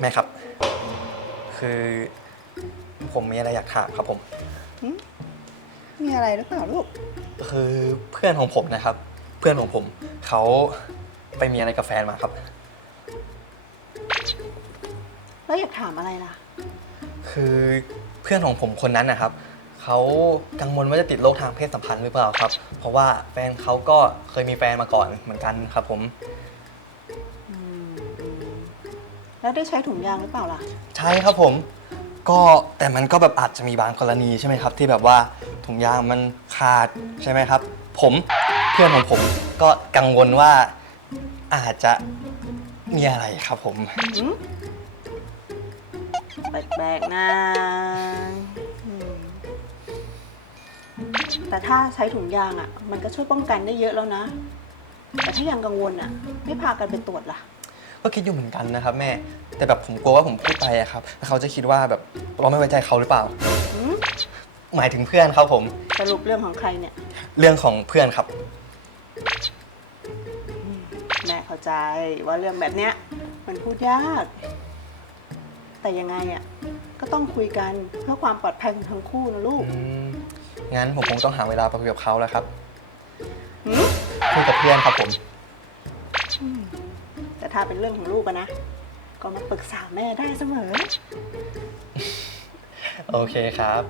แม่ครับ คือผมมีอะไรอยากถามครับผม มีอะไรหรือเปล่าลูก คือเพื่อนของผมนะครับ เพื่อนของผมเขา ไปมีอะไรกับแฟนมาครับ แล้วอยากถามอะไรล่ะ คือเพื่อนของผมคนนั้นนะครับ เขากังวลว่าจะติดโรคทางเพศสัมพันธ์หรือเปล่าครับ เพราะว่าแฟนเขาก็เคยมีแฟนมาก่อนเหมือนกันครับ ผมอืมอืมแล้วได้ใช้ถุงยางหรือเปล่าล่ะ ใช่ครับผม ก็แต่มันก็แบบอาจจะมีบางกรณีใช่ไหมครับ ที่แบบว่าถุงยางมันขาดใช่ไหมครับ ผมเพื่อนของผมก็กังวลว่า อาจจะมีอะไรครับผมหืมแปลกๆนะอืมแต่ถ้าใช้ถุงยางอะ มันก็ช่วยป้องกันได้เยอะแล้วนะ แต่ถ้ายังกังวลอะ ไม่พากันไปตรวจล่ะ ก็คิดอยู่เหมือนกันนะครับแม่ แต่แบบผมกลัวว่าผมพูดไปอะครับแล้วเขาจะคิดว่าแบบเราไม่ไว้ใจเขาหรือเปล่า หืม หมายถึงเพื่อนครับผม สรุปเรื่องของใครเนี่ย เรื่องของเพื่อนครับแม่เข้า ใจว่าเรื่องแบบเนี้ยมันพูดยาก แต่ยังไงอะก็ต้องคุยกันเพื่อความปลอดภัยของทั้งคู่นะลูกอืมงั้นผมคงต้องหาเวลาไปคุยกับเขาแล้วครับหืมคุยกับเพื่อนครับผม แต่ถ้าเป็นเรื่องของลูกอะนะ ก็มาปรึกษาแม่ได้เสมอ โอเคครับ